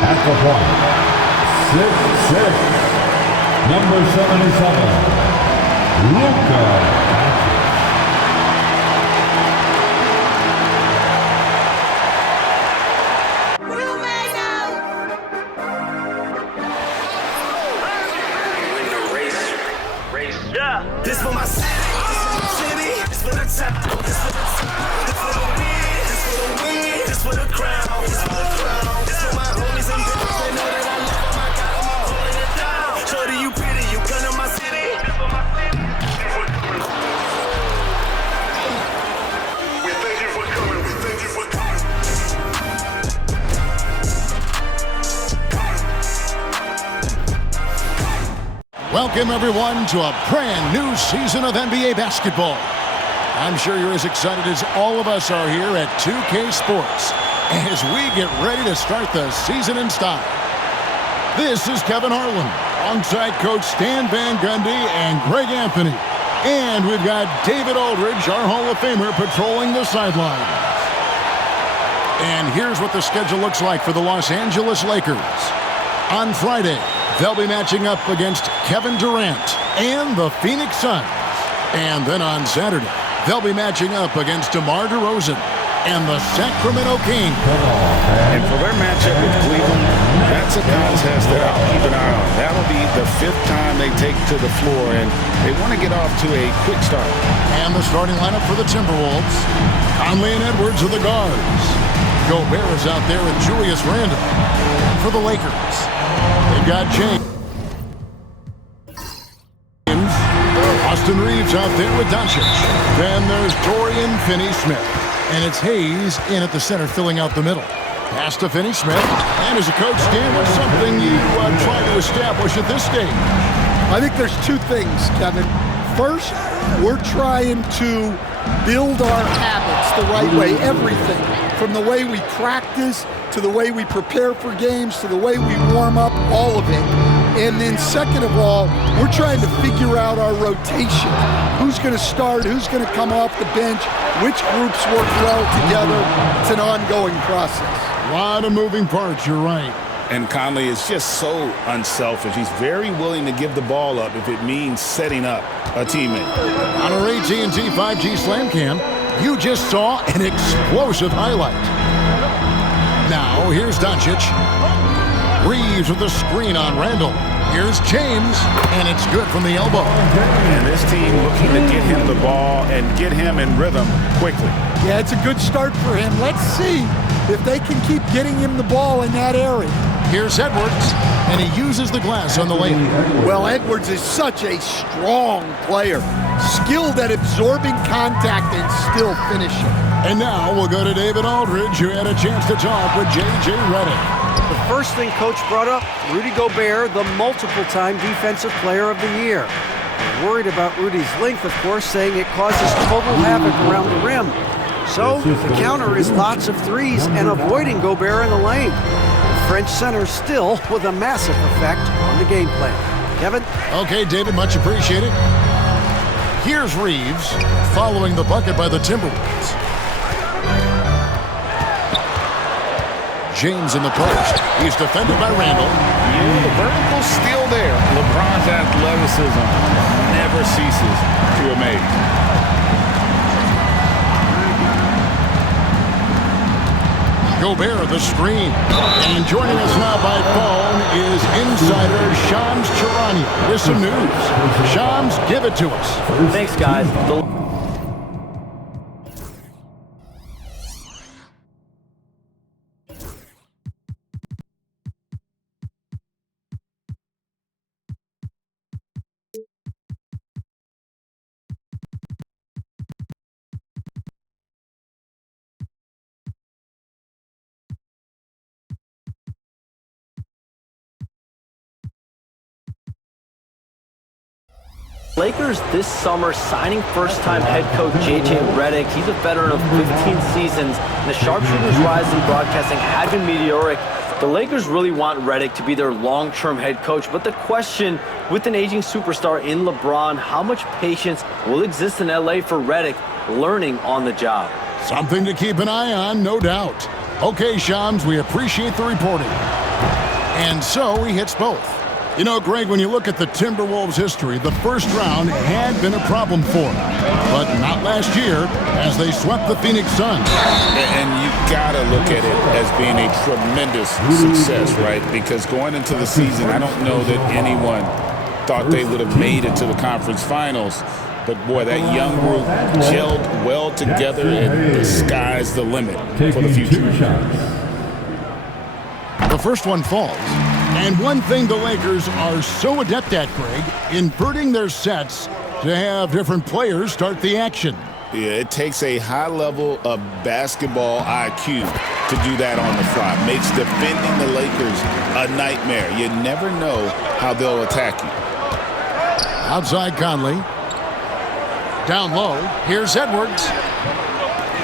At the point, 6'6", number 77, Luka. This for my city, this for the top, this for the win, this for the win, this for the crown, this for the crown, this for my homies and bitches, they know that I love them, I got them all holding it down. Shorty, you pretty, you come to my city, this for my city. We thank you for coming, we thank you for coming. Welcome, everyone, to a brand new season of NBA basketball. I'm sure you're as excited as all of us are here at 2K Sports as we get ready to start the season in style. This is Kevin Harlan, alongside Coach Stan Van Gundy and Greg Anthony. And we've got David Aldridge, our Hall of Famer, patrolling the sidelines. And here's what the schedule looks like for the Los Angeles Lakers. On Friday, they'll be matching up against Kevin Durant and the Phoenix Suns. And then on Saturday, they'll be matching up against DeMar DeRozan and the Sacramento Kings. And for their matchup with Cleveland, that's a contest that I'll keep an eye on. That'll be the 5th time they take to the floor, and they want to get off to a quick start. And the starting lineup for the Timberwolves. Conley and Edwards are the guards. Gobert is out there with Julius Randle. And for the Lakers, they've got James. Austin Reeves out there with Doncic. Then there's Dorian Finney-Smith. And it's Hayes in at the center filling out the middle. Pass to Finney-Smith. And as a coach, Dan, what's something you try to establish at this stage? I think there's two things, Kevin. First, we're trying to build our habits the right way. Everything. From the way we practice, to the way we prepare for games, to the way we warm up, all of it. And then second of all, we're trying to figure out our rotation. Who's going to start, who's going to come off the bench, which groups work well together. It's an ongoing process. A lot of moving parts, you're right. And Conley is just so unselfish. He's very willing to give the ball up if it means setting up a teammate. On our AT&T 5G Slam Cam, you just saw an explosive highlight. Now, here's Doncic. Reeves with the screen on Randle. Here's James, and it's good from the elbow. And this team looking to get him the ball and get him in rhythm quickly. Yeah, it's a good start for him. Let's see if they can keep getting him the ball in that area. Here's Edwards, and he uses the glass on the layup. Well, Edwards is such a strong player, skilled at absorbing contact and still finishing. And now we'll go to David Aldridge, who had a chance to talk with J.J. Redick. The first thing Coach brought up, Rudy Gobert, the multiple-time Defensive Player of the Year. Worried about Rudy's length, of course, saying it causes total havoc around the rim. So the counter is lots of threes and avoiding Gobert in the lane. The French center still with a massive effect on the game plan. Kevin? Okay, David, much appreciated. Here's Reeves following the bucket by the Timberwolves. James in the post. He's defended by Randle. Yeah, the vertical's still there. LeBron's athleticism never ceases to amaze. Gobert, the screen. And joining us now by phone is insider Shams Charania with some news. Shams, give it to us. Thanks, guys. Lakers this summer signing first-time head coach J.J. Redick. He's a veteran of 15 seasons, and the sharpshooter's rise in broadcasting had been meteoric. The Lakers really want Redick to be their long-term head coach, but the question, with an aging superstar in LeBron, how much patience will exist in L.A. for Redick learning on the job? Something to keep an eye on, no doubt. Okay, Shams, we appreciate the reporting. And so he hits both. You know, Greg, when you look at the Timberwolves' history, the first round had been a problem for them. But not last year, as they swept the Phoenix Suns. And you got to look at it as being a tremendous success, right? Because going into the season, I don't know that anyone thought they would have made it to the conference finals. But, boy, that young group gelled well together, and the sky's the limit for the future. The first one falls. And one thing the Lakers are so adept at, Greg, inverting their sets to have different players start the action. Yeah, it takes a high level of basketball IQ to do that on the fly. Makes defending the Lakers a nightmare. You never know how they'll attack you. Outside Conley. Down low. Here's Edwards.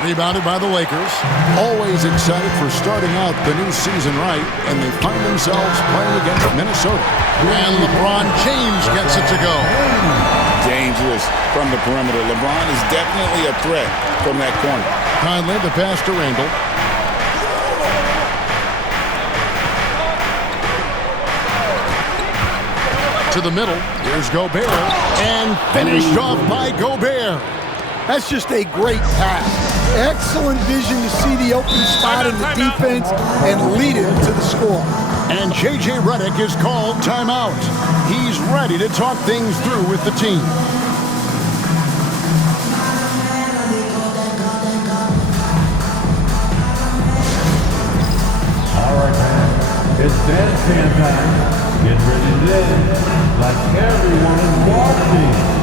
Rebounded by the Lakers. Always excited for starting out the new season right, and they find themselves playing against Minnesota. And LeBron James gets it to go. Dangerous from the perimeter. LeBron is definitely a threat from that corner. Conley, the pass to Randall. To the middle. Here's Gobert. And finished off by Gobert. That's just a great pass. Excellent vision to see the open spot in the defense and lead it to the score. And J.J. Redick is called timeout. He's ready to talk things through with the team. All right, man. It's bandstand time. Get ready to dance like everyone is watching.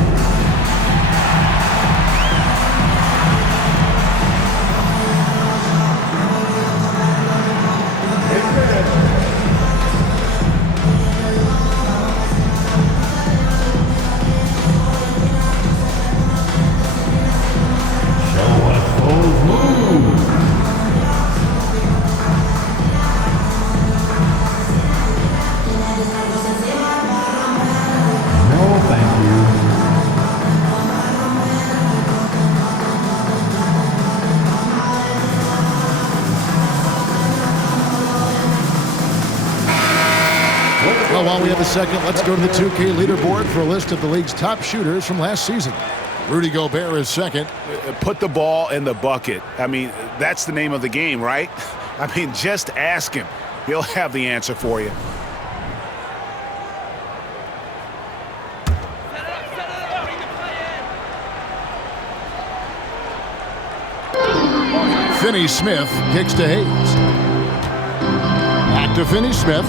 Well, while we have a second, let's go to the 2K leaderboard for a list of the league's top shooters from last season. Rudy Gobert is second. Put the ball in the bucket. I mean, that's the name of the game, right? I mean, just ask him. He'll have the answer for you. Finney-Smith kicks to Hayes. Back to Finney-Smith.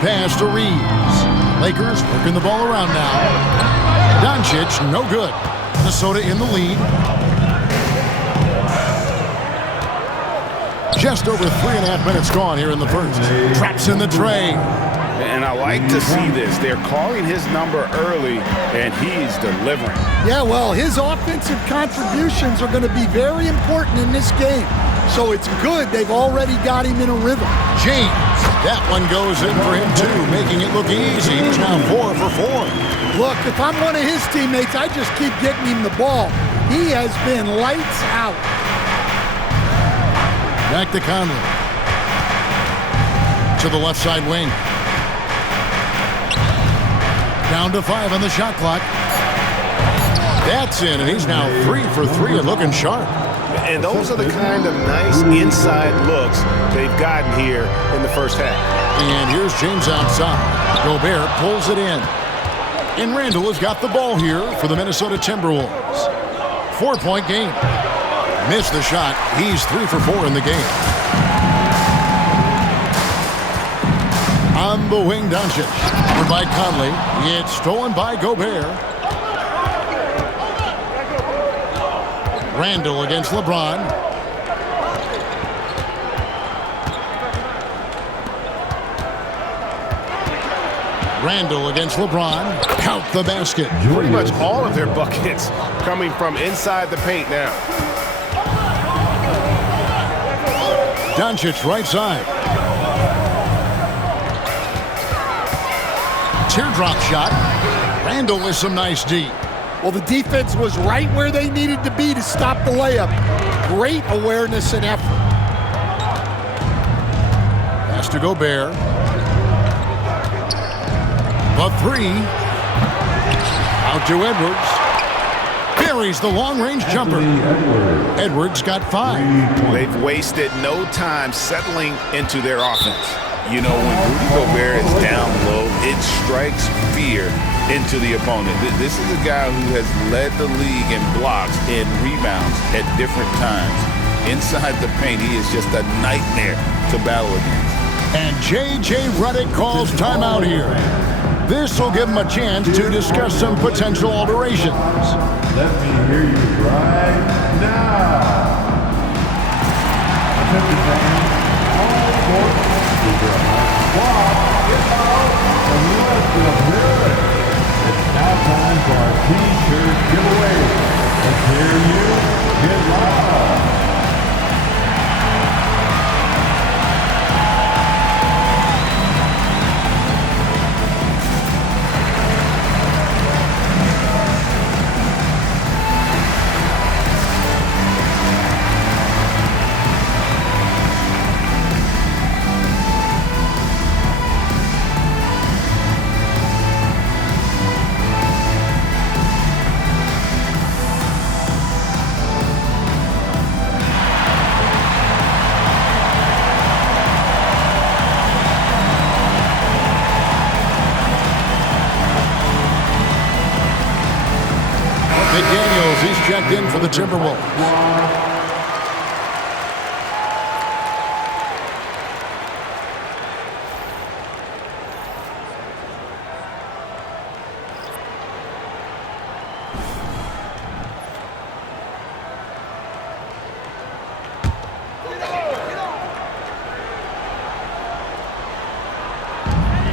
Pass to Reeves. Lakers working the ball around now. Doncic, no good. Minnesota in the lead. Just over 3.5 minutes gone here in the first. Traps in the tray. And I like to see this. They're calling his number early, and he's delivering. Yeah, well, his offensive contributions are going to be very important in this game. So it's good they've already got him in a rhythm. James, that one goes in for him too, making it look easy. He's now 4 for 4. Look, if I'm one of his teammates, I just keep getting him the ball. He has been lights out. Back to Conley. To the left side wing. Down to 5 on the shot clock. That's in, and he's now 3 for 3 and looking sharp. And those are the kind of nice inside looks they've gotten here in the first half. And here's James outside. Gobert pulls it in. And Randall has got the ball here for the Minnesota Timberwolves. 4-point game. Missed the shot. He's 3 for 4 in the game. On the wing, Doncic. Over by Conley. It's stolen by Gobert. Randall against LeBron. Randall against LeBron. Count the basket. Pretty much all of their buckets coming from inside the paint now. Doncic right side. Teardrop shot. Randall with some nice D. Well, the defense was right where they needed to be to stop the layup. Great awareness and effort. Pass to Gobert. The three. Out to Edwards. Buries the long-range jumper. Edwards got 5. They've wasted no time settling into their offense. You know, when Rudy Gobert is down low, it strikes fear into the opponent. This is a guy who has led the league in blocks and rebounds at different times. Inside the paint, he is just a nightmare to battle against. And J.J. Redick calls timeout here. This will give him a chance to discuss some potential alterations. Let me hear you right now. Attention fans, all sports is your block. Get out and let them hear it. It's now time for our T-shirt giveaway. Let's hear you get loud. McDaniels, he's checked in for the Timberwolves.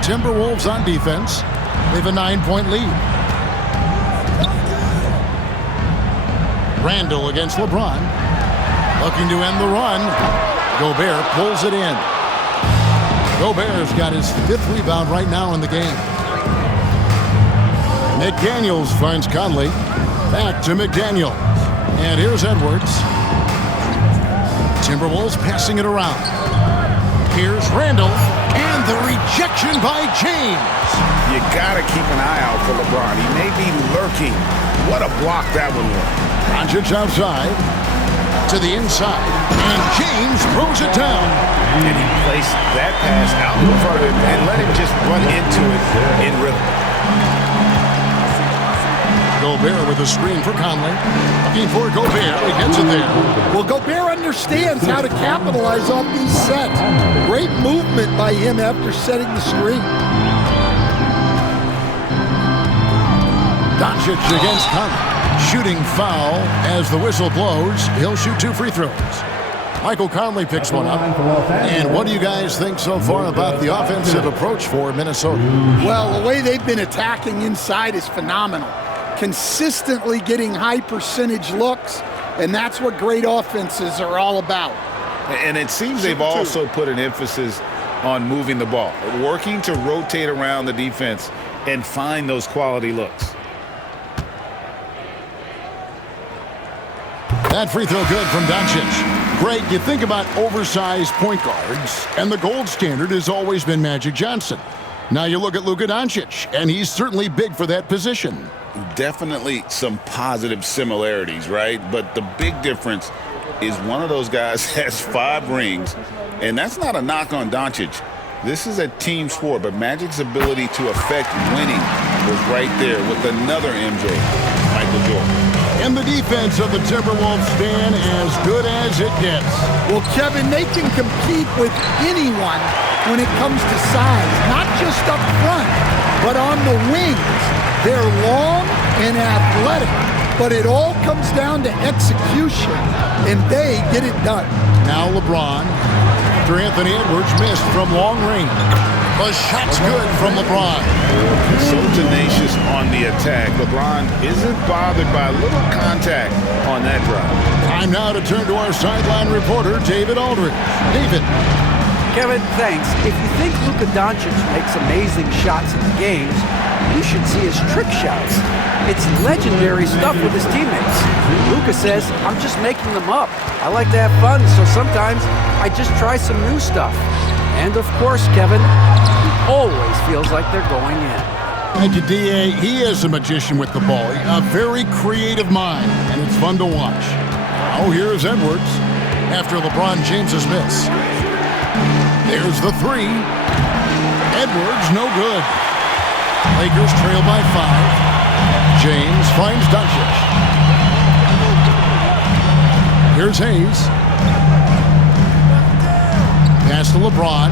Timberwolves on defense. They have a 9-point lead. Randall against LeBron. Looking to end the run. Gobert pulls it in. Gobert's got his 5th rebound right now in the game. McDaniels finds Conley. Back to McDaniels. And here's Edwards. Timberwolves passing it around. Here's Randall. And the rejection by James. You got to keep an eye out for LeBron. He may be lurking. What a block that one was. Doncic outside to the inside, and James throws it down. And he placed that pass out in front of him and let him just run into it in rhythm. Gobert with a screen for Conley. Looking for Gobert. He gets it there. Well, Gobert understands how to capitalize off these sets. Great movement by him after setting the screen. Doncic against Conley. Shooting foul as the whistle blows. He'll shoot 2 free throws. Michael Conley picks one up. And what do you guys think so far about the offensive approach for Minnesota? Well, the way they've been attacking inside is phenomenal. Consistently getting high percentage looks, and that's what great offenses are all about. And it seems they've also put an emphasis on moving the ball, working to rotate around the defense and find those quality looks. That free throw good from Doncic. Greg, you think about oversized point guards, and the gold standard has always been Magic Johnson. Now you look at Luka Doncic, and he's certainly big for that position. Definitely some positive similarities, right? But the big difference is one of those guys has 5 rings, and that's not a knock on Doncic. This is a team sport, but Magic's ability to affect winning was right there with another MJ, Michael Jordan. And the defense of the Timberwolves stand as good as it gets. Well, Kevin, they can compete with anyone when it comes to size, not just up front, but on the wings. They're long and athletic, but it all comes down to execution, and they get it done. Now LeBron, after Anthony Edwards missed from long range. The shot's good from LeBron. So tenacious on the attack. LeBron isn't bothered by a little contact on that drive. Time now to turn to our sideline reporter, David Aldridge. David. Kevin, thanks. If you think Luka Doncic makes amazing shots in the games, you should see his trick shots. It's legendary stuff with his teammates. Luka says, I'm just making them up. I like to have fun, so sometimes I just try some new stuff. And of course, Kevin, always feels like they're going in. Thank you, D.A. He is a magician with the ball. A very creative mind, and it's fun to watch. Now here's Edwards after LeBron James's miss. There's the three. Edwards, no good. Lakers trail by 5. James finds Doncic. Here's Hayes. Pass to LeBron.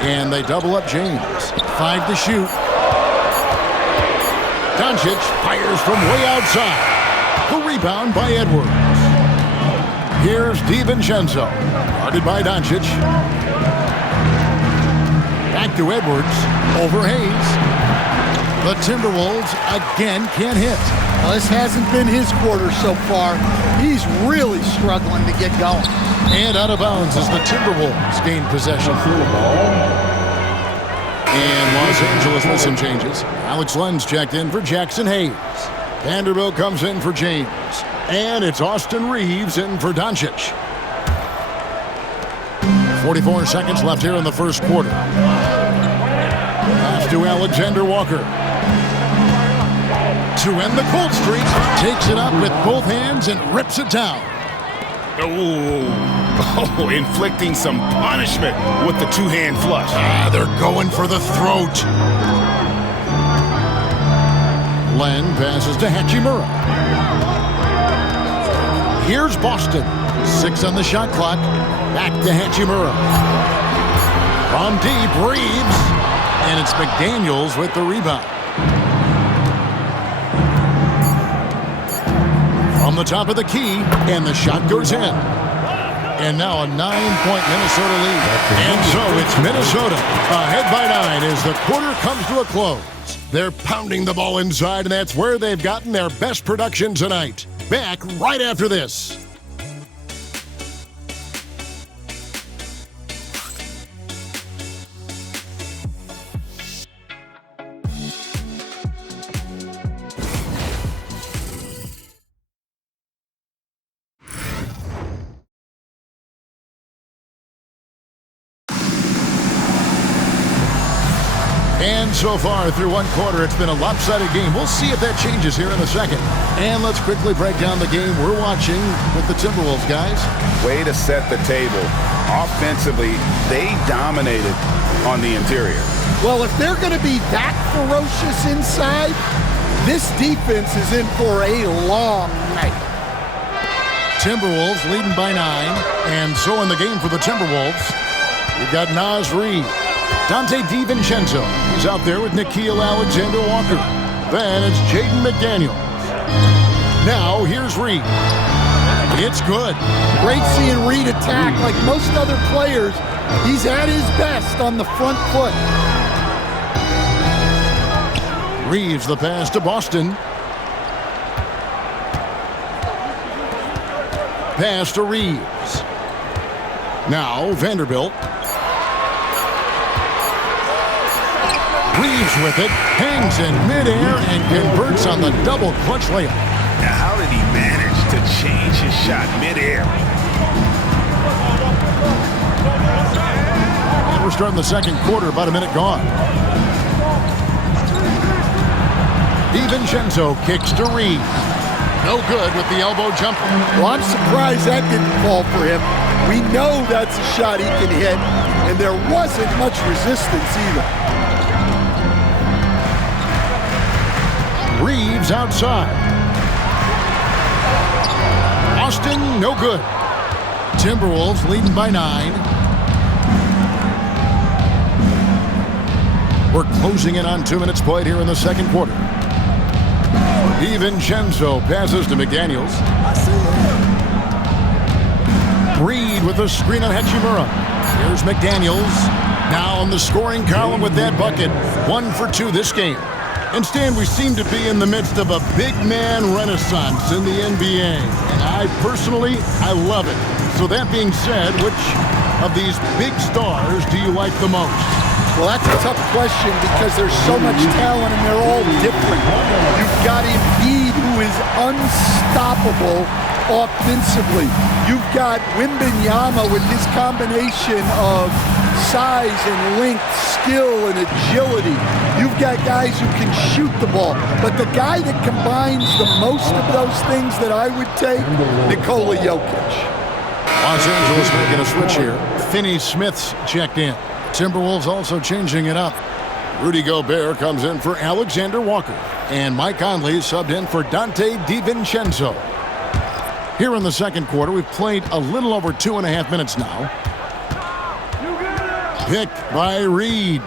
And they double up James. 5 to shoot. Doncic fires from way outside. The rebound by Edwards. Here's DiVincenzo. Guarded by Doncic. Back to Edwards. Over Hayes. The Timberwolves again can't hit. Well, this hasn't been his quarter so far. He's really struggling to get going. And out of bounds as the Timberwolves gain possession. And Los Angeles with some changes. Alex Len's checked in for Jackson Hayes. Vanderbilt comes in for James. And it's Austin Reeves in for Doncic. 44 seconds left here in the first quarter. Pass to Alexander Walker. To end the cold streak, takes it up with both hands and rips it down. Oh, inflicting some punishment with the two-hand flush. They're going for the throat. Len passes to Hachimura. Here's Boston. 6 on the shot clock. Back to Hachimura. From deep, Reeves. And it's McDaniels with the rebound. From the top of the key, and the shot goes in. And now a 9-point Minnesota lead. And so it's Minnesota ahead by 9 as the quarter comes to a close. They're pounding the ball inside, and that's where they've gotten their best production tonight. Back right after this. And so far through one quarter, it's been a lopsided game. We'll see if that changes here in a second. And let's quickly break down the game we're watching with the Timberwolves, guys. Way to set the table. Offensively, they dominated on the interior. Well, if they're going to be that ferocious inside, this defense is in for a long night. Timberwolves leading by 9. And so in the game for the Timberwolves, we've got Naz Reid. Dante DiVincenzo. He's out there with Nickeil Alexander-Walker. Then it's Jaden McDaniels. Now here's Reid. It's good. Great seeing Reid attack like most other players. He's at his best on the front foot. Reeves the pass to Boston. Pass to Reeves. Now Vanderbilt. Reeves with it, hangs in midair and converts on the double clutch layup. Now, how did he manage to change his shot midair? And we're starting the second quarter, about a minute gone. DiVincenzo kicks to Reeves. No good with the elbow jumper. Well, I'm surprised that didn't fall for him. We know that's a shot he can hit, and there wasn't much resistance either. Reeves outside. Austin, no good. Timberwolves leading by 9. We're closing in on 2 minutes played here in the second quarter. DiVincenzo passes to McDaniels. Reid with a screen on Hachimura. Here's McDaniels. Now on the scoring column with that bucket. 1 for 2 this game. And Stan, we seem to be in the midst of a big man renaissance in the NBA. And I love it. So that being said, which of these big stars do you like the most? Well, that's a tough question because there's so much talent and they're all different. You've got Embiid, who is unstoppable offensively. You've got Wembanyama with his combination of size and length, skill and agility. You've got guys who can shoot the ball. But the guy that combines the most of those things that I would take, Nikola Jokic. Los Angeles making a switch here. Finney Smith's checked in. Timberwolves also changing it up. Rudy Gobert comes in for Alexander Walker. And Mike Conley subbed in for Dante DiVincenzo. Here in the second quarter, we've played a little over 2.5 minutes now. Picked by Reed.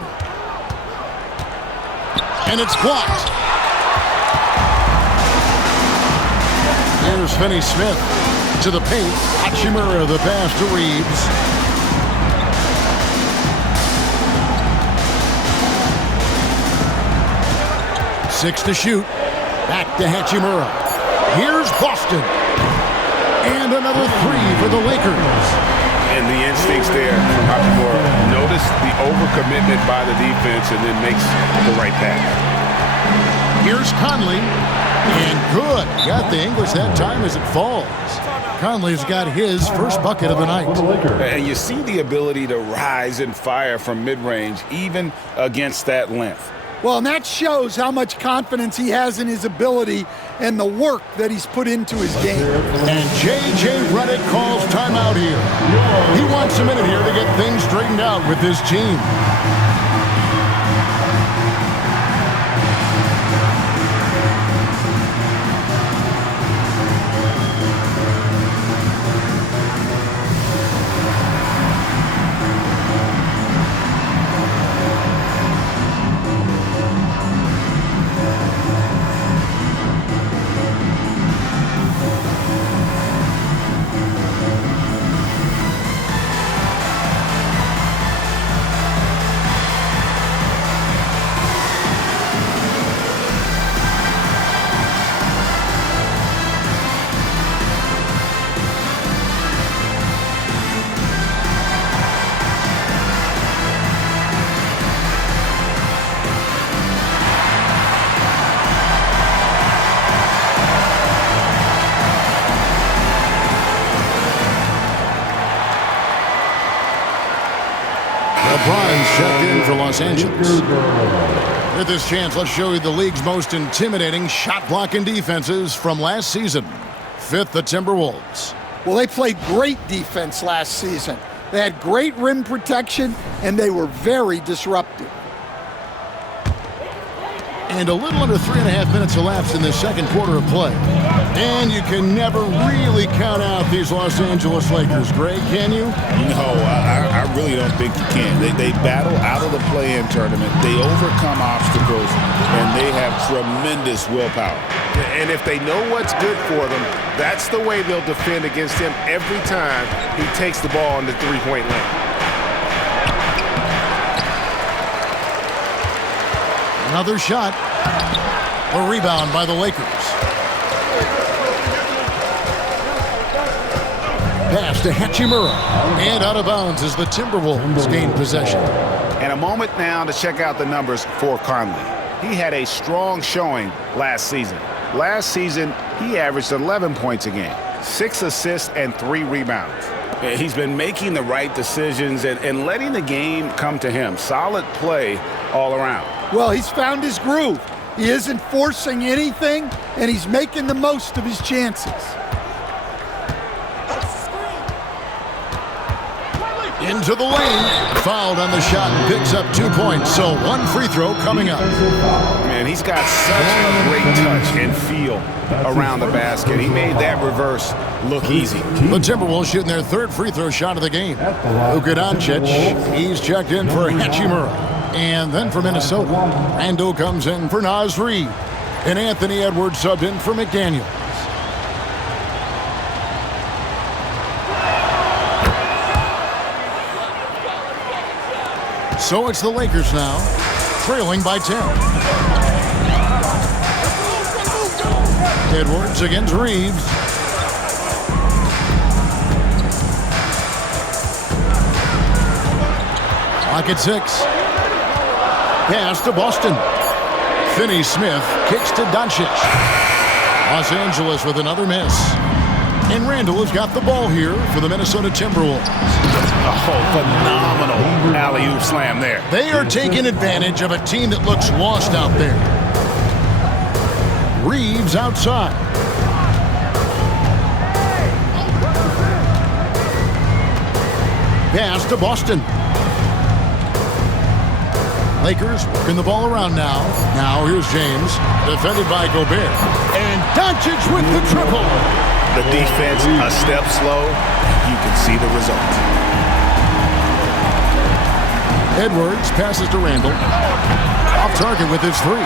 And it's blocked. Here's Finney Smith to the paint. Hachimura the pass to Reeves. Six to shoot. Back to Hachimura. Here's Boston. And another three for the Lakers. And the instincts there from Hachimura. Notice the overcommitment by the defense and then makes the right pass. Here's Conley. And good. Got the English that time as it falls. Conley's got his first bucket of the night. And you see the ability to rise and fire from mid-range, even against that length. Well, and that shows how much confidence he has in his ability and the work that he's put into his game. And J.J. Redick calls timeout here. He wants a minute here to get things straightened out with his team. LeBron's checked in for Los Angeles. With this chance, let's show you the league's most intimidating shot-blocking defenses from last season. Fifth, the Timberwolves. Well, they played great defense last season. They had great rim protection, and they were very disruptive. And a little under 3.5 minutes elapsed in the second quarter of play. And you can never really count out these Los Angeles Lakers, Greg, can you? No, I really don't think you can. They battle out of the play-in tournament. They overcome obstacles, and they have tremendous willpower. And if they know what's good for them, that's the way they'll defend against him every time he takes the ball in the three-point lane. Another shot. A rebound by the Lakers. Pass to Hachimura. And out of bounds as the Timberwolves gain possession. And a moment now to check out the numbers for Conley. He had a strong showing last season. Last season, he averaged 11 points a game, 6 assists and 3 rebounds. He's been making the right decisions and letting the game come to him. Solid play all around. Well, he's found his groove. He isn't forcing anything, and he's making the most of his chances. Into the lane. Fouled on the shot and picks up 2 points. So one free throw coming up. Man, he's got such a great touch and feel around the basket. He made that reverse look easy. The Timberwolves shooting their third free throw shot of the game. Luka Doncic, he's checked in for Hachimura. And then for Minnesota, Randle comes in for Naz Reid. And Anthony Edwards subbed in for McDaniels. So it's the Lakers now, trailing by 10. Edwards against Reeves. Clock at 6. Pass to Boston. Finney Smith kicks to Doncic. Los Angeles with another miss. And Randall has got the ball here for the Minnesota Timberwolves. Oh, phenomenal alley-oop slam there. They are taking advantage of a team that looks lost out there. Reeves outside. Pass to Boston. Lakers working the ball around now. Now here's James, defended by Gobert. And Doncic with the triple. The defense a step slow. You can see the result. Edwards passes to Randall. Off target with his three.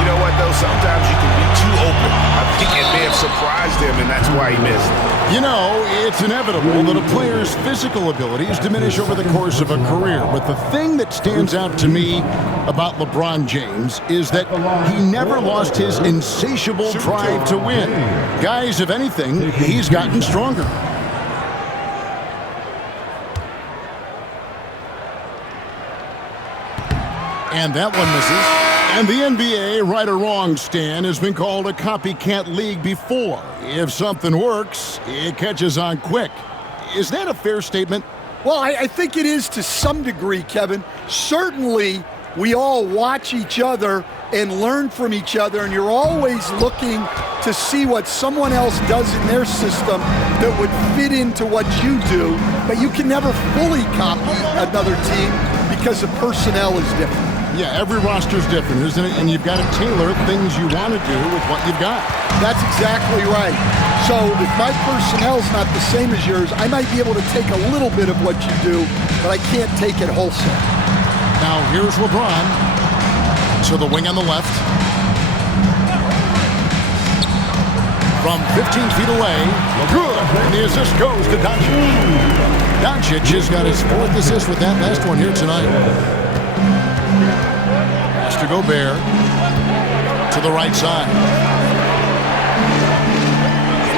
You know what, though? Sometimes you can be too open. I think it may have surprised him, and that's why he missed. You know, it's inevitable that a player's physical abilities diminish over the course of a career. But the thing that stands out to me about LeBron James is that he never lost his insatiable drive to win. Guys, if anything, he's gotten stronger. And that one misses. And the NBA, right or wrong, Stan, has been called a copycat league before. If something works, it catches on quick. Is that a fair statement? Well, I think it is to some degree, Kevin. Certainly, we all watch each other and learn from each other, and you're always looking to see what someone else does in their system that would fit into what you do, but you can never fully copy another team because the personnel is different. Yeah, every roster's different, isn't it? And you've got to tailor things you want to do with what you've got. That's exactly right. So if my personnel's not the same as yours, I might be able to take a little bit of what you do, but I can't take it wholesale. Now here's LeBron to the wing on the left. From 15 feet away, good. And the assist goes to Doncic. Doncic has got his fourth assist with that last one here tonight. To Gobert to the right side.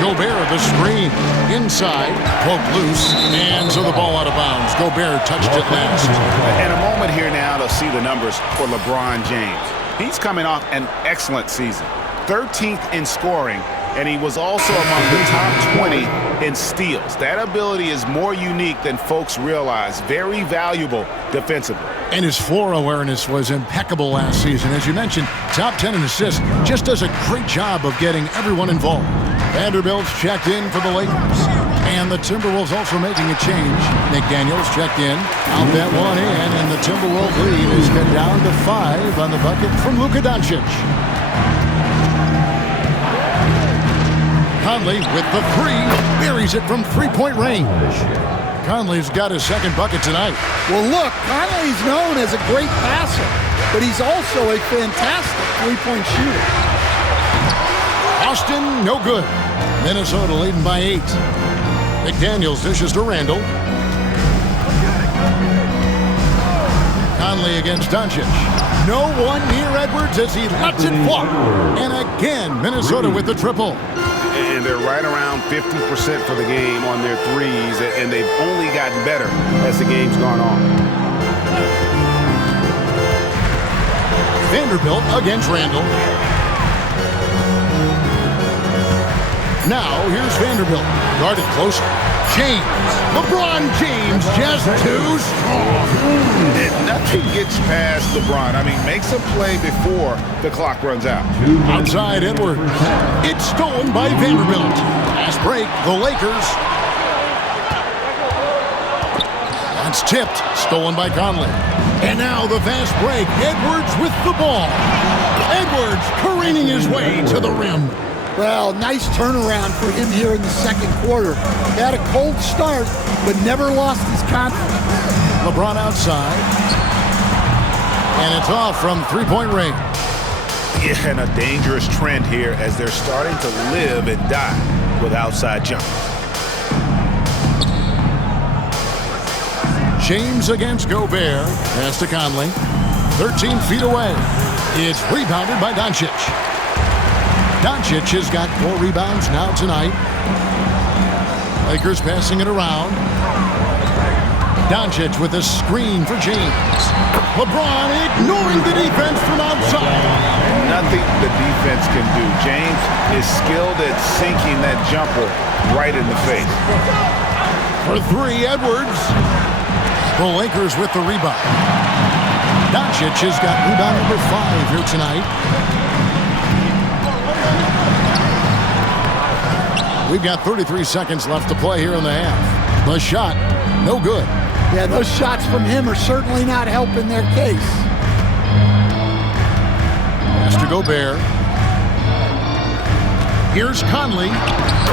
Gobert the screen inside, poked loose, and so the ball out of bounds. Gobert touched it last. In a moment here now to see the numbers for LeBron James. He's coming off an excellent season, 13th in scoring, and he was also among the top 20 in steals. That ability is more unique than folks realize. Very valuable defensively. And his floor awareness was impeccable last season. As you mentioned, top 10 in assists. Just does a great job of getting everyone involved. Vanderbilt's checked in for the Lakers. And the Timberwolves also making a change. Nick Daniels checked in. Out that one in, and the Timberwolves lead is cut down to 5 on the bucket from Luka Doncic. Conley with the three. Buries it from three-point range. Conley's got his second bucket tonight. Well, look, Conley's known as a great passer, but he's also a fantastic three-point shooter. Austin, no good. Minnesota leading by 8. McDaniels dishes to Randall. Conley against Doncic. No one near Edwards as he lets it fall. And again, Minnesota with the triple. And they're right around 50% for the game on their threes, and they've only gotten better as the game's gone on. Vanderbilt against Randall. Now here's Vanderbilt, guarded closer. James, LeBron James, just too strong. And nothing gets past LeBron. I mean, makes a play before the clock runs out. Outside Edwards. It's stolen by Vanderbilt. Fast break, the Lakers. That's tipped, stolen by Conley. And now the fast break, Edwards with the ball. Edwards careening his way to the rim. Well, nice turnaround for him here in the second quarter. Had a cold start, but never lost his confidence. LeBron outside. And it's off from three-point range. Yeah, and a dangerous trend here as they're starting to live and die with outside jumpers. James against Gobert. Pass to Conley. 13 feet away. It's rebounded by Doncic. Doncic has got 4 rebounds now tonight. Lakers passing it around. Doncic with a screen for James. LeBron ignoring the defense from outside. nothing the defense can do. James is skilled at sinking that jumper right in the face. For three, Edwards. The Lakers with the rebound. Doncic has got rebound number 5 here tonight. We've got 33 seconds left to play here in the half. The shot, no good. Yeah, those shots from him are certainly not helping their case. Pass to Gobert. Here's Conley.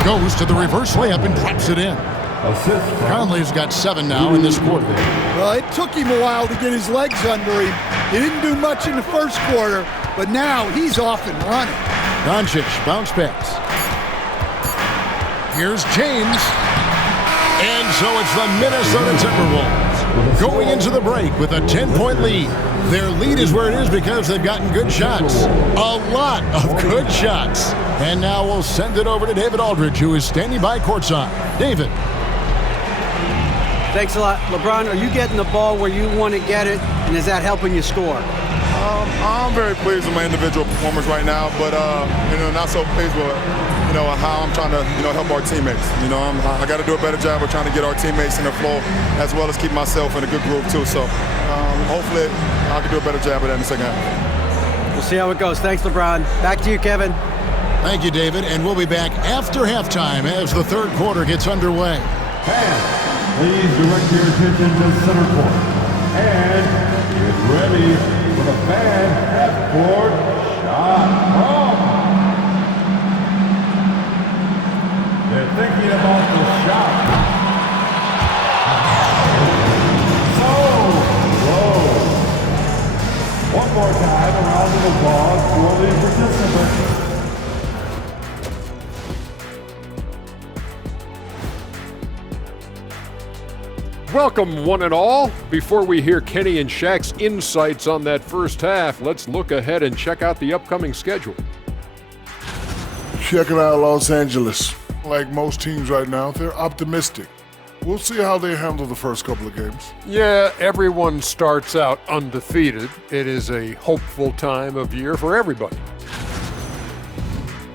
Goes to the reverse layup and drops it in. Conley's got 7 now in this quarter. Well, it took him a while to get his legs under him. He didn't do much in the first quarter, but now he's off and running. Doncic, bounce pass. Here's James. And so it's the Minnesota Timberwolves going into the break with a 10-point lead. Their lead is where it is because they've gotten good shots. A lot of good shots. And now we'll send it over to David Aldridge, who is standing by courtside. David. Thanks a lot. LeBron, are you getting the ball where you want to get it, and is that helping you score? I'm very pleased with my individual performance right now, but not so pleased with how I'm trying to help our teammates. I got to do a better job of trying to get our teammates in the flow, as well as keep myself in a good groove too. So hopefully I can do a better job of that in the second half. We'll see how it goes. Thanks, LeBron. Back to you, Kevin. Thank you, David, and we'll be back after halftime as the third quarter gets underway. Fans, please direct your attention to center court. And get ready for the fan half-court shot. They're thinking about the shot. So low. One more time, a round of applause for the participants. Welcome, one and all. Before we hear Kenny and Shaq's insights on that first half, let's look ahead and check out the upcoming schedule. Checking out Los Angeles. Like most teams right now, they're optimistic. We'll see how they handle the first couple of games. Yeah, everyone starts out undefeated. It is a hopeful time of year for everybody.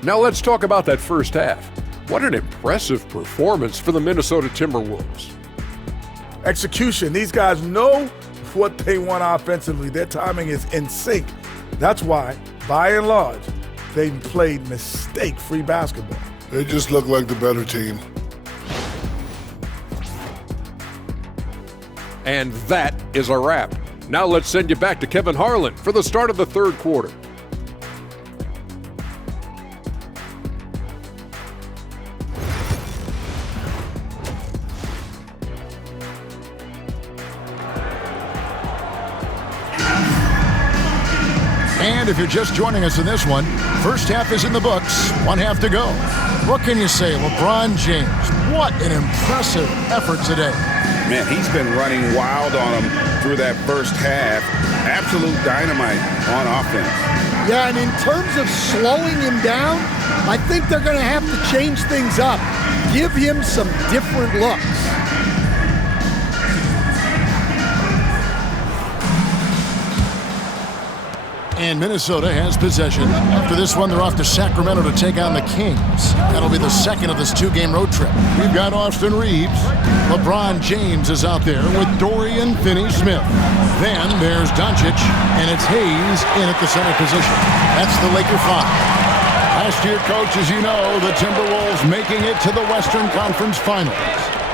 Now let's talk about that first half. What an impressive performance for the Minnesota Timberwolves. Execution. These guys know what they want offensively. Their timing is in sync. That's why, by and large, they've played mistake-free basketball. They just look like the better team. And that is a wrap. Now let's send you back to Kevin Harlan for the start of the third quarter. And if you're just joining us in this one, first half is in the books, one half to go. What can you say, LeBron James? What an impressive effort today. Man, he's been running wild on him through that first half. Absolute dynamite on offense. Yeah, and in terms of slowing him down, I think they're going to have to change things up. Give him some different looks. And Minnesota has possession. After this one, they're off to Sacramento to take on the Kings. That'll be the second of this 2-game road trip. We've got Austin Reeves. LeBron James is out there with Dorian Finney-Smith. Then there's Doncic, and it's Hayes in at the center position. That's the Laker 5. Last year, Coach, as you know, the Timberwolves making it to the Western Conference Finals.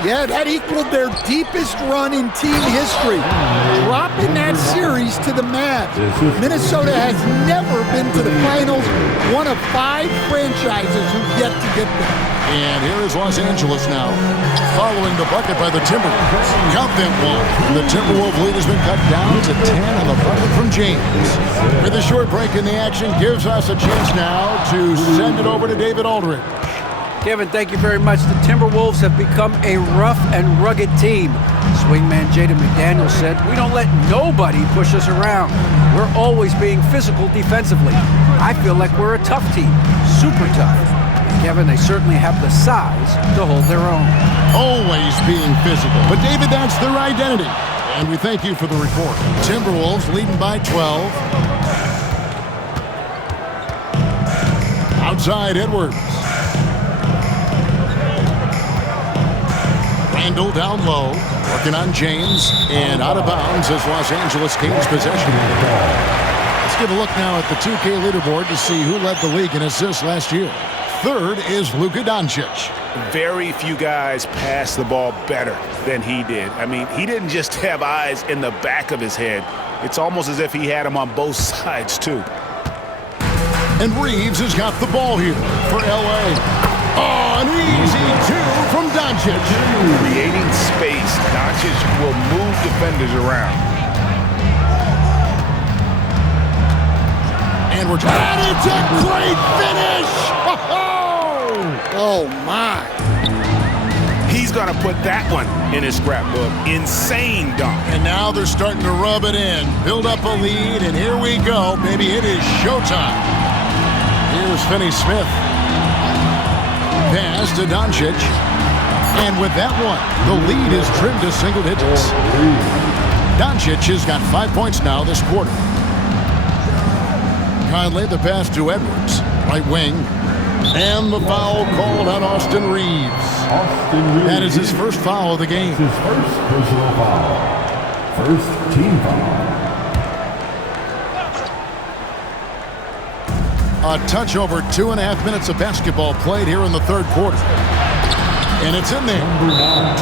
Yeah, that equaled their deepest run in team history, dropping that series to the Mavs. Minnesota has never been to the finals, one of 5 franchises who've yet to get there. And here is Los Angeles now, following the bucket by the Timberwolves. Count them one. The Timberwolves lead has been cut down to 10 on the bucket from James. With a short break in the action, gives us a chance now to send it over to David Aldridge. Kevin, thank you very much. The Timberwolves have become a rough and rugged team. Swingman Jaden McDaniels said, "We don't let nobody push us around. We're always being physical defensively. I feel like we're a tough team, super tough." And Kevin, they certainly have the size to hold their own. Always being physical. But David, that's their identity. And we thank you for the report. Timberwolves leading by 12. Outside Edwards. Randall down low, working on James, and out of bounds as Los Angeles gains possession. Let's give a look now at the 2K leaderboard to see who led the league in assists last year. Third is Luka Doncic. Very few guys pass the ball better than he did. I mean, he didn't just have eyes in the back of his head. It's almost as if he had them on both sides, too. And Reeves has got the ball here for L.A. Oh, an easy two from Doncic. Creating space, Doncic will move defenders around. And we're and it's a great finish! Oh, my. He's going to put that one in his scrapbook. Insane dunk. And now they're starting to rub it in, build up a lead, and here we go. Maybe it is showtime. Here's Finney-Smith. Pass to Doncic. And with that one, the lead is trimmed to single digits. Doncic has got 5 points now this quarter. Conley the pass to Edwards. Right wing. And the foul called on Austin Reeves. That is his first foul of the game. His first personal foul. First team foul. A touch over 2.5 minutes of basketball played here in the third quarter. And it's in there.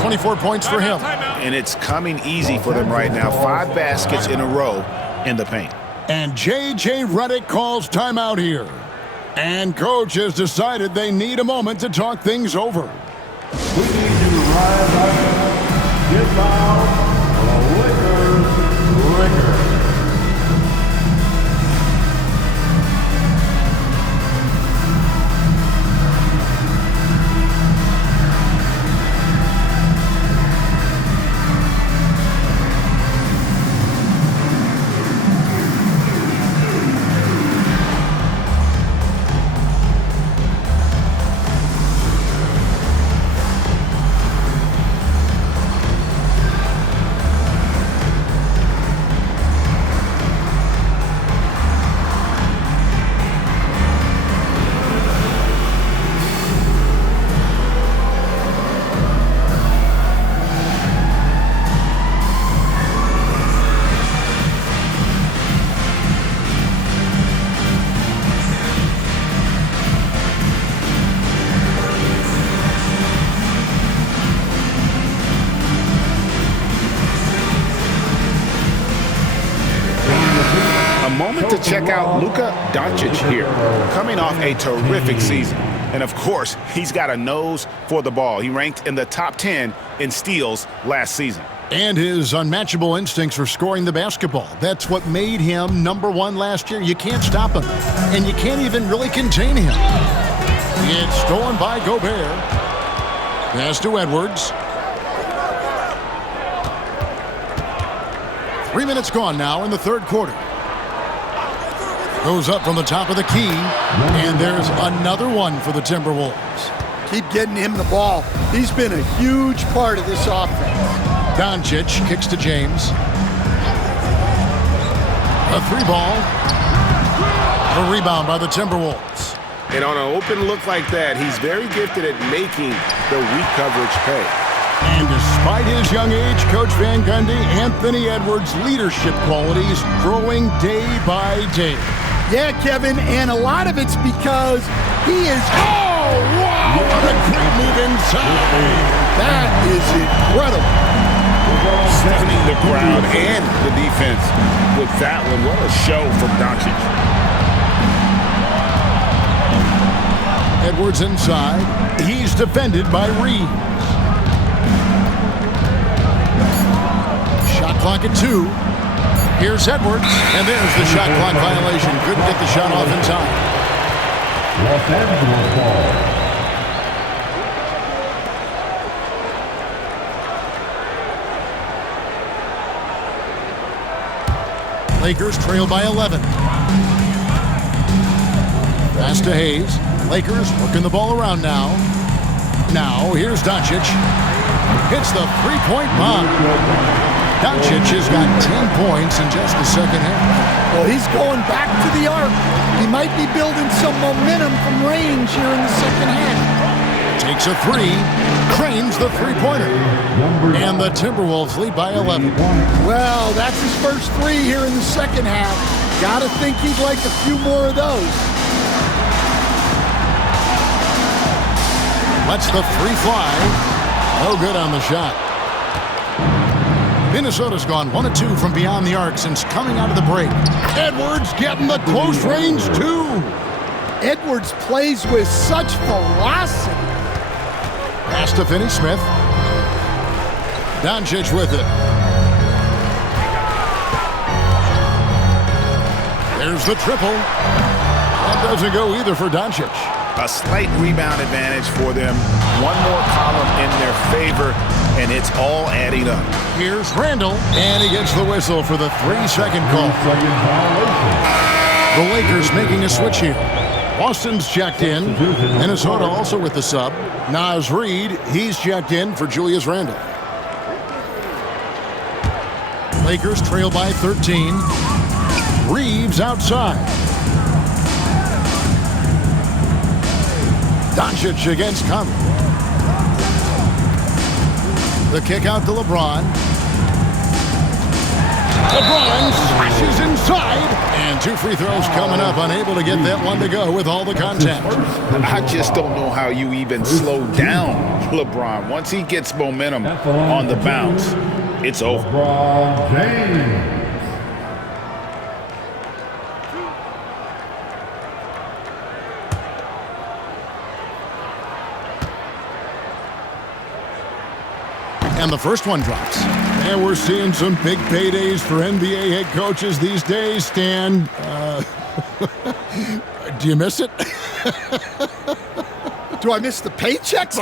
24 points for him. And it's coming easy for them right now. 5 baskets in a row in the paint. And J.J. Redick calls timeout here. And coach has decided they need a moment to talk things over. We need you to rise up, get loud, liquor. To check out Luka Doncic here, coming off a terrific season. And of course, he's got a nose for the ball. He ranked in the top 10 in steals last season. And his unmatchable instincts for scoring the basketball. That's what made him #1 last year. You can't stop him, and you can't even really contain him. It's stolen by Gobert. Pass to Edwards. 3 minutes gone now in the third quarter. Goes up from the top of the key, and there's another one for the Timberwolves. Keep getting him the ball. He's been a huge part of this offense. Doncic kicks to James. A 3-ball. A rebound by the Timberwolves. And on an open look like that, he's very gifted at making the weak coverage pay. And despite his young age, Coach Van Gundy, Anthony Edwards' leadership qualities growing day by day. Yeah, Kevin, and a lot of it's because he is... Oh, wow, what a great move inside. That is incredible. Stunning the crowd and the defense with that one. What a show from Doncic. Edwards inside. He's defended by Reeves. Shot clock at 2. Here's Edwards, and there's the shot clock violation. Couldn't get the shot off in time. Los Angeles ball. Lakers trail by 11. Pass to Hayes. Lakers working the ball around now. Now, here's Doncic. Hits the three-point bomb. Doncic has got 10 points in just the second half. Well, he's going back to the arc. He might be building some momentum from range here in the second half. Takes a three, cranes the three-pointer, and the Timberwolves lead by 11. Well, that's his first three here in the second half. Gotta think he'd like a few more of those. Lets the three fly. No good on the shot. Minnesota's gone 1 of 2 from beyond the arc since coming out of the break. Edwards getting the close range two. Edwards plays with such velocity. Pass to Finney-Smith. Doncic with it. There's the triple. That doesn't go either for Doncic. A slight rebound advantage for them. One more column in their favor, and it's all adding up. Here's Randall, and he gets the whistle for the 3-second call. The Lakers making a switch here. Boston's checked in. Minnesota also with the sub. Naz Reid, he's checked in for Julius Randle. Lakers trail by 13. Reeves outside. Doncic against Conley. The kick out to LeBron. LeBron slashes inside. And 2 free throws coming up. Unable to get that one to go with all the contact. I just don't know how you even slow down LeBron. Once he gets momentum on the bounce, it's over. LeBron James. And the first one drops. And we're seeing some big paydays for NBA head coaches these days, Stan. Do you miss it? Do I miss the paychecks?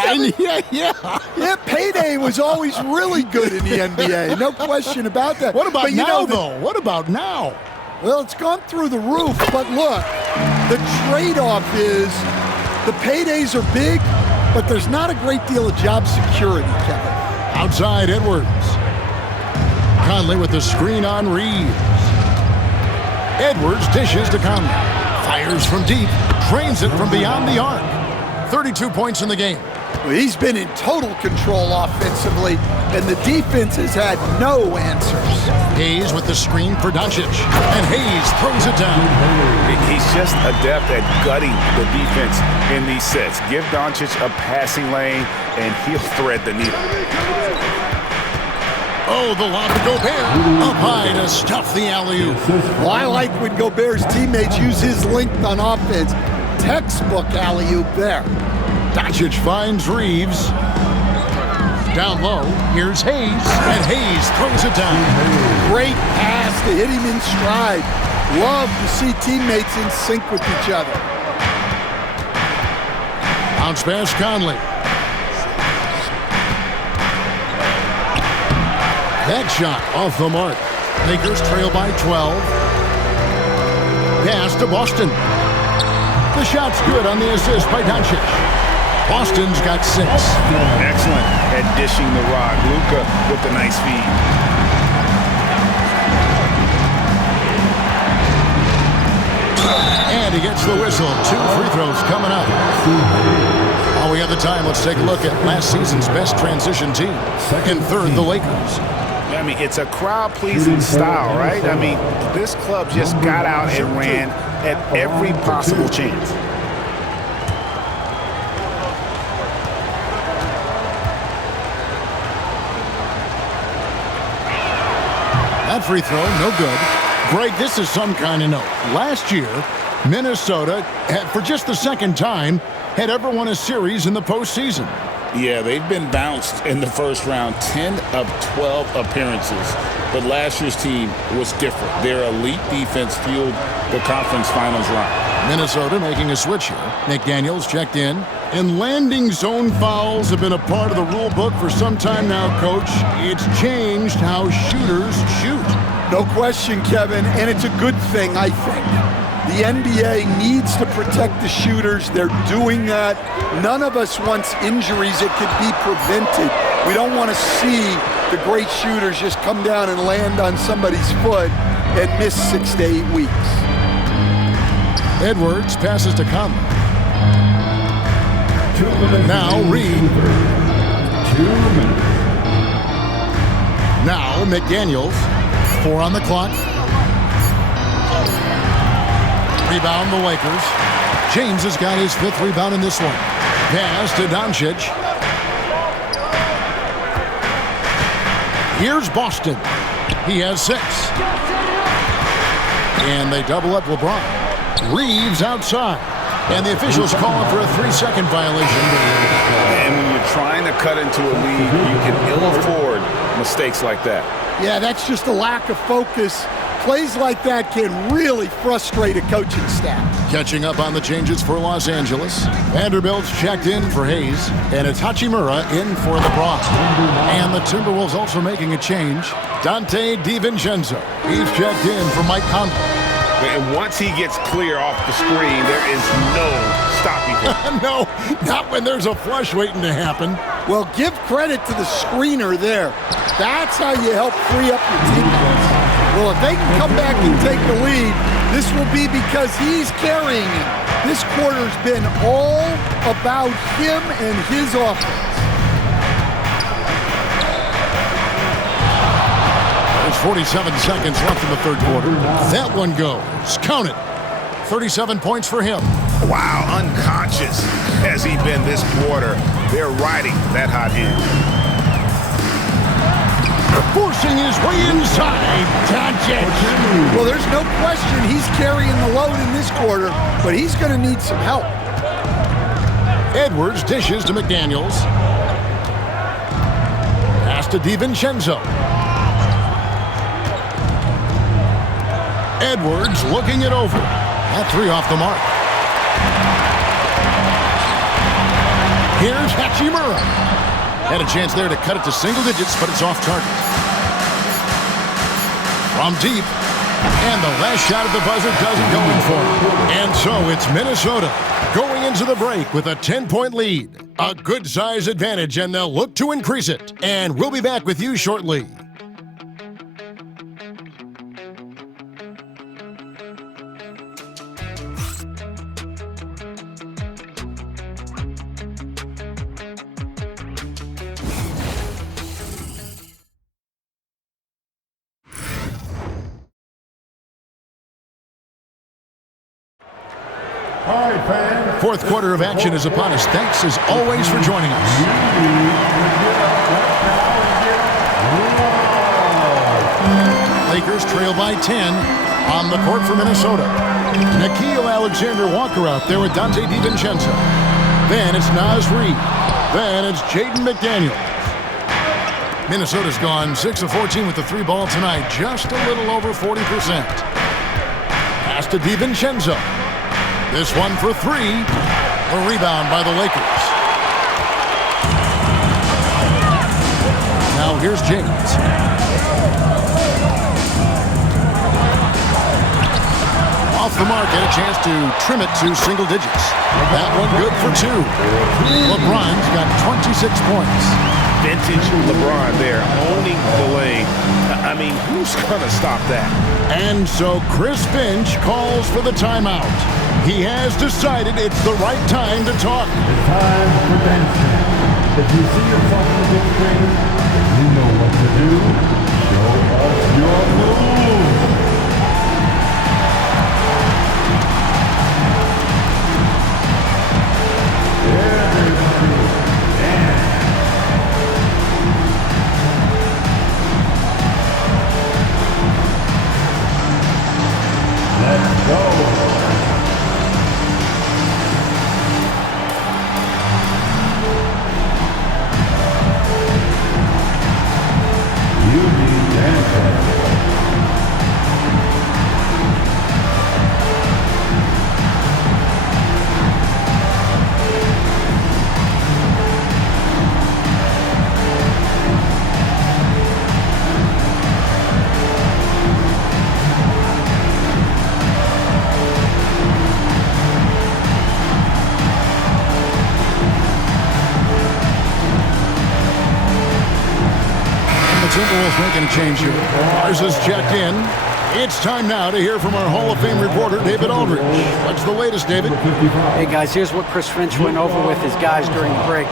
Yeah, payday was always really good in the NBA. No question about that. What about now, though? What about now? Well, it's gone through the roof. But look, the trade-off is the paydays are big, but there's not a great deal of job security, Kevin. Outside Edwards. Conley with the screen on Reeves. Edwards dishes to Conley. Fires from deep. Drains it from beyond the arc. 32 points in the game. Well, he's been in total control offensively, and the defense has had no answers. Hayes with the screen for Doncic. And Hayes throws it down. He's just adept at gutting the defense in these sets. Give Doncic a passing lane, and he'll thread the needle. Oh, the lob to Gobert. Up high to stuff the alley-oop. Well, I like when Gobert's teammates use his length on offense. Textbook alley-oop there. Doncic finds Reeves. Down low, here's Hayes. And Hayes throws it down. Great pass to hit him in stride. Love to see teammates in sync with each other. Bounce pass Conley. That shot off the mark. Lakers trail by 12. Pass to Boston. The shot's good on the assist by Doncic. Boston's got 6. Excellent at dishing the rock. Luka with the nice feed. And he gets the whistle. 2 free throws coming up. While we have the time, let's take a look at last season's best transition team. In third, the Lakers. I mean, it's a crowd-pleasing style, right? I mean, this club just got out and ran at every possible chance. That free throw, no good. Greg, this is some kind of note. Last year, Minnesota, for just the second time, had ever won a series in the postseason. Yeah, they've been bounced in the first round, 10 of 12 appearances. But last year's team was different. Their elite defense fueled the conference finals run. Minnesota making a switch here. McDaniels checked in. And landing zone fouls have been a part of the rule book for some time now, Coach. It's changed how shooters shoot. No question, Kevin, and it's a good thing, I think. The NBA needs to protect the shooters. They're doing that. None of us wants injuries that could be prevented. We don't want to see the great shooters just come down and land on somebody's foot and miss 6 to 8 weeks. Edwards passes to Conley. 2 minutes. Now Reed. 2 minutes. Now McDaniels. 4 on the clock. Rebound the Lakers. James has got his 5th rebound in this one. Pass to Doncic. Here's Boston. He has 6. And they double up LeBron. Reeves outside. And the officials calling for a 3-second violation. And when you're trying to cut into a lead, you can ill afford mistakes like that. Yeah, that's just a lack of focus. Plays like that can really frustrate a coaching staff. Catching up on the changes for Los Angeles. Vanderbilt's checked in for Hayes, and it's Hachimura in for LeBron. And the Timberwolves also making a change. Dante DiVincenzo. He's checked in for Mike Conley. And once he gets clear off the screen, there is no stopping him. No, not when there's a flush waiting to happen. Well, give credit to the screener there. That's how you help free up your teammates. Well, if they can come back and take the lead, this will be because he's carrying it. This quarter's been all about him and his offense. There's 47 seconds left in the third quarter. That one goes. Count it. 37 points for him. Wow, unconscious has he been this quarter. They're riding that hot hand. Forcing his way inside. Doncic. Well, there's no question he's carrying the load in this quarter, but he's going to need some help. Edwards dishes to McDaniels. Pass to DiVincenzo. Edwards looking it over. That 3 off the mark. Here's Hachimura. Had a chance there to cut it to single digits, but it's off target. From deep. And the last shot at the buzzer doesn't go in for him. And so it's Minnesota going into the break with a 10-point lead. A good size advantage, and they'll look to increase it. And we'll be back with you shortly. Fourth quarter of action is upon us. Thanks as always for joining us. Lakers trail by 10 on the court for Minnesota. Nickeil Alexander-Walker out there with Dante DiVincenzo. Then it's Naz Reid. Then it's Jaden McDaniels. Minnesota's gone 6 of 14 with the 3 ball tonight. Just a little over 40%. Pass to DiVincenzo. This one for 3. The rebound by the Lakers. Now here's James. Off the mark, and a chance to trim it to single digits. That one good for 2. LeBron's got 26 points. Vintage LeBron there, owning the lane. I mean, who's going to stop that? And so Chris Finch calls for the timeout. He has decided it's the right time to talk. It's time for dancing. If you see yourself on the big screen, you know what to do. Show us your moves. Everybody dance. Let's go. making a change here. Ours is checked in. It's time now to hear from our Hall of Fame reporter, David Aldridge. What's the latest, David? Hey, guys, here's what Chris Finch went over with his guys during the break.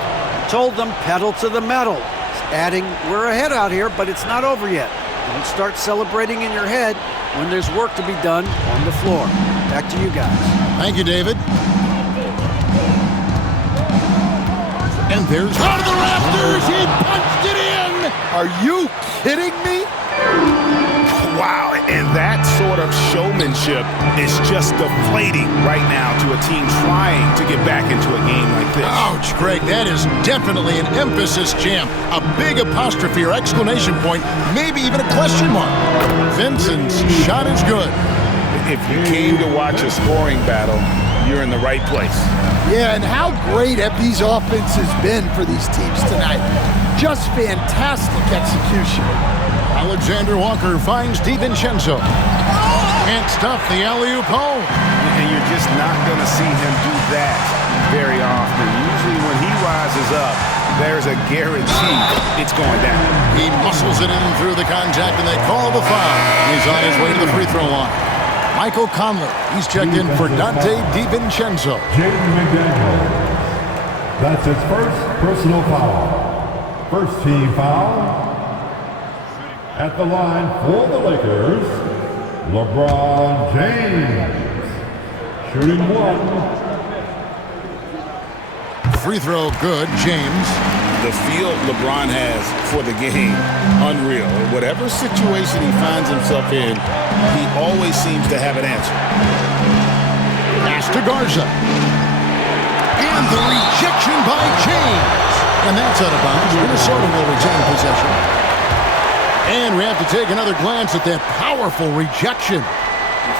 Told them pedal to the metal. Adding, we're ahead out here, but it's not over yet. Don't start celebrating in your head when there's work to be done on the floor. Back to you guys. Thank you, David. And there's out of the rafters. He punched it in. Are you kidding me? Wow, and that sort of showmanship is just deflating right now to a team trying to get back into a game like this. Ouch, Greg, that is definitely an emphasis jam. A big apostrophe or exclamation point, maybe even a question mark. Vincent's shot is good. If you came to watch a scoring battle, you're in the right place. Yeah, and how great have these offenses been for these teams tonight? Just fantastic execution. Alexander Walker finds DiVincenzo. Can't stuff the alley-oop home. And you're just not going to see him do that very often. Usually when he rises up, there's a guarantee it's going down. He muscles it in through the contact, and they call the foul. He's on his way to the free throw line. Michael Conley, he's checked in for Dante DiVincenzo. Jaden McDaniel. That's his first personal foul. First team foul. At the line for the Lakers, LeBron James. Shooting one. Free throw good, James. The feel LeBron has for the game, unreal. Whatever situation he finds himself in, he always seems to have an answer. Pass to Garza. And the rejection by James. And that's out of bounds. Minnesota will retain possession. And we have to take another glance at that powerful rejection.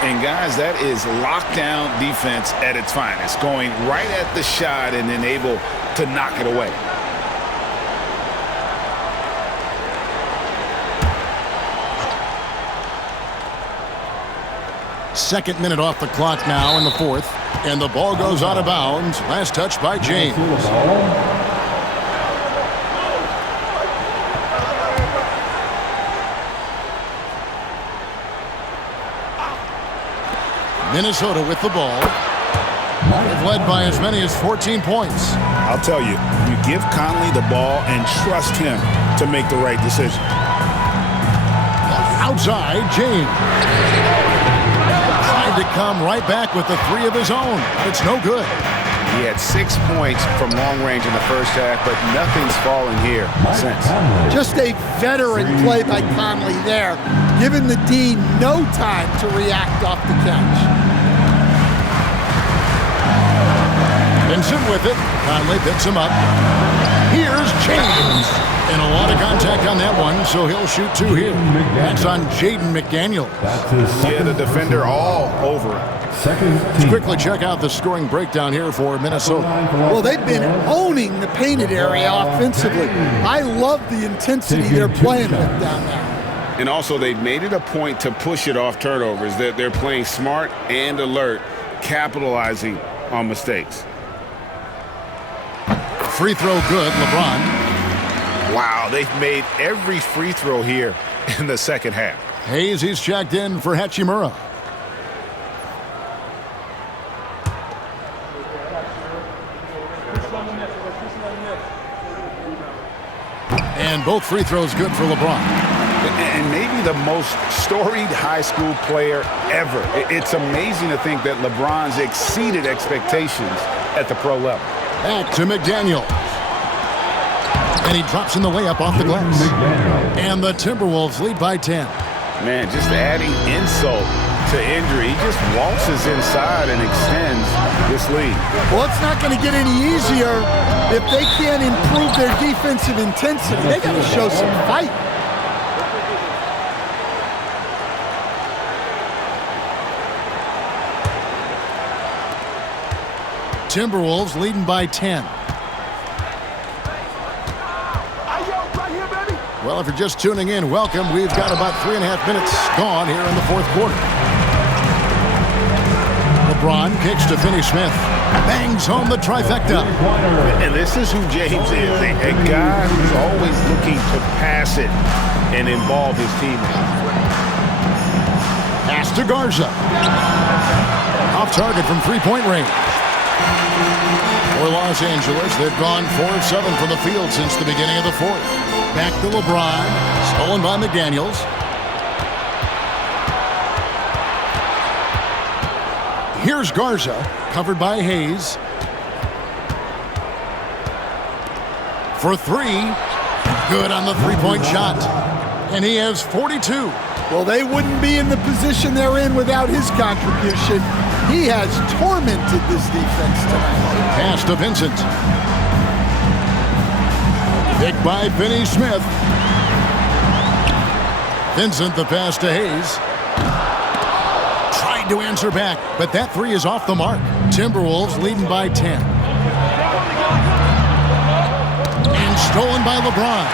And guys, that is lockdown defense at its finest. Going right at the shot and then able to knock it away. Second minute off the clock now in the fourth. And the ball goes out of bounds. Last touch by James. Minnesota with the ball. They've led by as many as 14 points. I'll tell you, you give Conley the ball and trust him to make the right decision. Outside, James. Tried to come right back with the three of his own. It's no good. He had 6 points from long range in the first half, but nothing's fallen here since. Just a veteran play by Conley there, giving the D no time to react off the catch. Vincent with it. Conley picks him up. Here's James. And a lot of contact on that one, so he'll shoot two here. That's on Jaden McDaniel. Yeah, the defender all over it. Let's quickly check out the scoring breakdown here for Minnesota. Well, they've been owning the painted area offensively. I love the intensity they're playing with down there. And also, they've made it a point to push it off turnovers. They're playing smart and alert, capitalizing on mistakes. Free throw good, LeBron. Wow, they've made every free throw here in the second half. Hayes, he's checked in for Hachimura. And both free throws good for LeBron. And maybe the most storied high school player ever. It's amazing to think that LeBron's exceeded expectations at the pro level. Back to McDaniel. And he drops in the layup off the glass. And the Timberwolves lead by 10. Man, just adding insult to injury. He just waltzes inside and extends this lead. Well, it's not going to get any easier if they can't improve their defensive intensity. They got to show some fight. Timberwolves leading by 10. Well, if you're just tuning in, welcome. We've got about 3.5 minutes gone here in the fourth quarter. LeBron kicks to Finney Smith. Bangs home the trifecta. And this is who James is, a guy who's always looking to pass it and involve his teammates. Pass to Garza. Off target from three-point range. For Los Angeles, they've gone 4 of 7 from the field since the beginning of the fourth. Back to LeBron. Stolen by McDaniels. Here's Garza, covered by Hayes. For 3. Good on the three-point shot. And he has 42. Well, they wouldn't be in the position they're in without his contribution. He has tormented this defense tonight. Pass to Vincent. Picked by Finney Smith. Vincent the pass to Hayes. Tried to answer back, but that 3 is off the mark. Timberwolves leading by 10. And stolen by LeBron.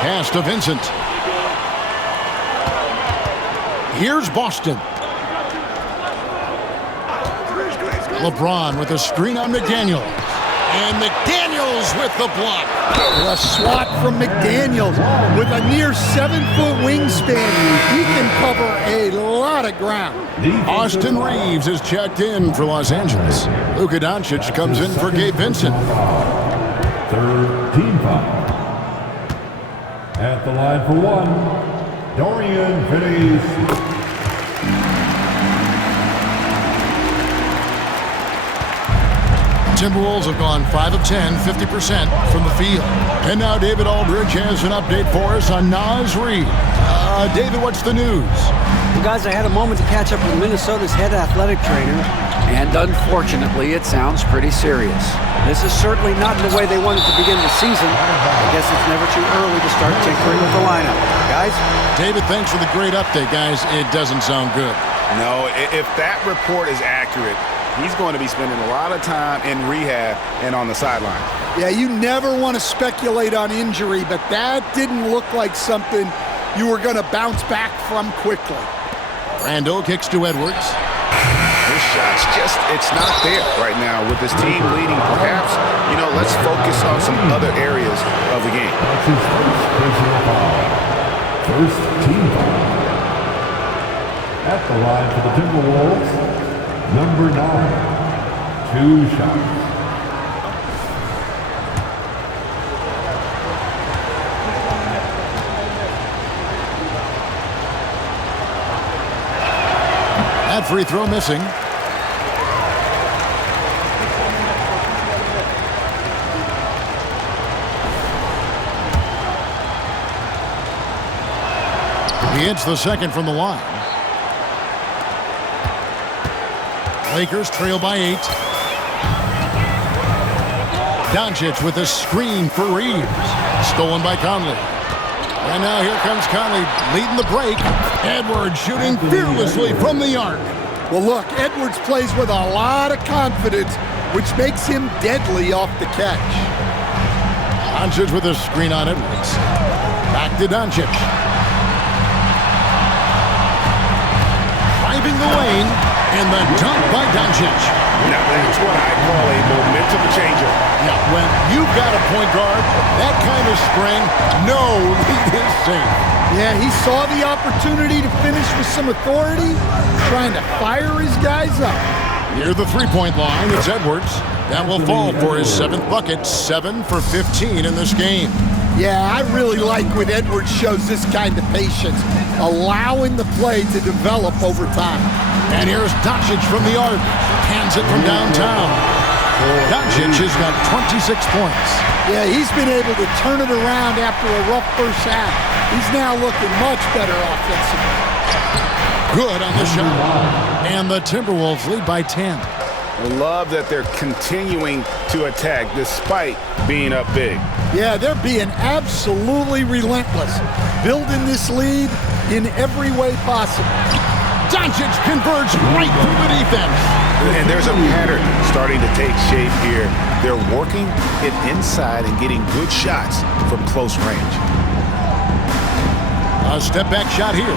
Pass to Vincent. Here's Boston. LeBron with a screen on McDaniels. And McDaniels with the block. A swat from McDaniels with a near 7-foot wingspan. He can cover a lot of ground. Austin Reeves is checked in for Los Angeles. Luka Doncic comes in for Gabe Vincent. Third team foul. At the line for 1, Dorian Finney-Smith. Timberwolves have gone 5 of 10, 50% from the field. And now David Aldridge has an update for us on Naz Reid. David, what's the news? Well, guys, I had a moment to catch up with Minnesota's head athletic trainer, and unfortunately, it sounds pretty serious. This is certainly not the way they wanted to begin the season. I guess it's never too early to start tinkering with the lineup. Guys? David, thanks for the great update, guys. It doesn't sound good. No, if that report is accurate, he's going to be spending a lot of time in rehab and on the sideline. Yeah, you never want to speculate on injury, but that didn't look like something you were going to bounce back from quickly. Randall kicks to Edwards. His shot's just, it's not there right now with his team leading. Perhaps, let's focus on some other areas of the game. That's his first personal foul. First team foul. At the line for the Timberwolves, number 9, 2 shots. That free throw missing. He hits the second from the line. Lakers trail by 8. Doncic with a screen for Reeves. Stolen by Conley. And now here comes Conley leading the break. Edwards shooting fearlessly from the arc. Well, look, Edwards plays with a lot of confidence, which makes him deadly off the catch. Doncic with a screen on Edwards. Back to Doncic. Driving the lane, and the dunk by Doncic. Now that's what I call a momentum changer. Yeah, when you've got a point guard, that kind of spring, no lead is safe. Yeah, he saw the opportunity to finish with some authority, trying to fire his guys up. Near the three-point line, it's Edwards. That will fall for his 7th bucket, 7 for 15 in this game. Yeah, I really like when Edwards shows this kind of patience, allowing the play to develop over time. And here's Doncic from the arc. Hands it from downtown. Doncic has got 26 points. Yeah, he's been able to turn it around after a rough first half. He's now looking much better offensively. Good on the shot. And the Timberwolves lead by 10. I love that they're continuing to attack despite being up big. Yeah, they're being absolutely relentless, building this lead in every way possible. Doncic converts right through the defense. And there's a pattern starting to take shape here. They're working it inside and getting good shots from close range. A step-back shot here,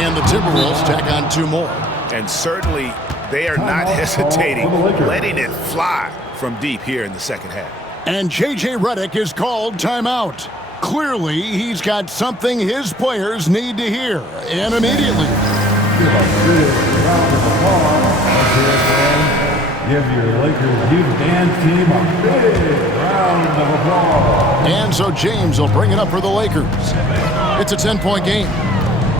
and the Timberwolves tack on 2 more. And certainly they are not hesitating, letting it fly from deep here in the second half. And J.J. Redick is called timeout. Clearly, he's got something his players need to hear, and immediately. Give a big round of applause. Give your Lakers youth dance team a big round of applause. And so James will bring it up for the Lakers. It's a 10-point game.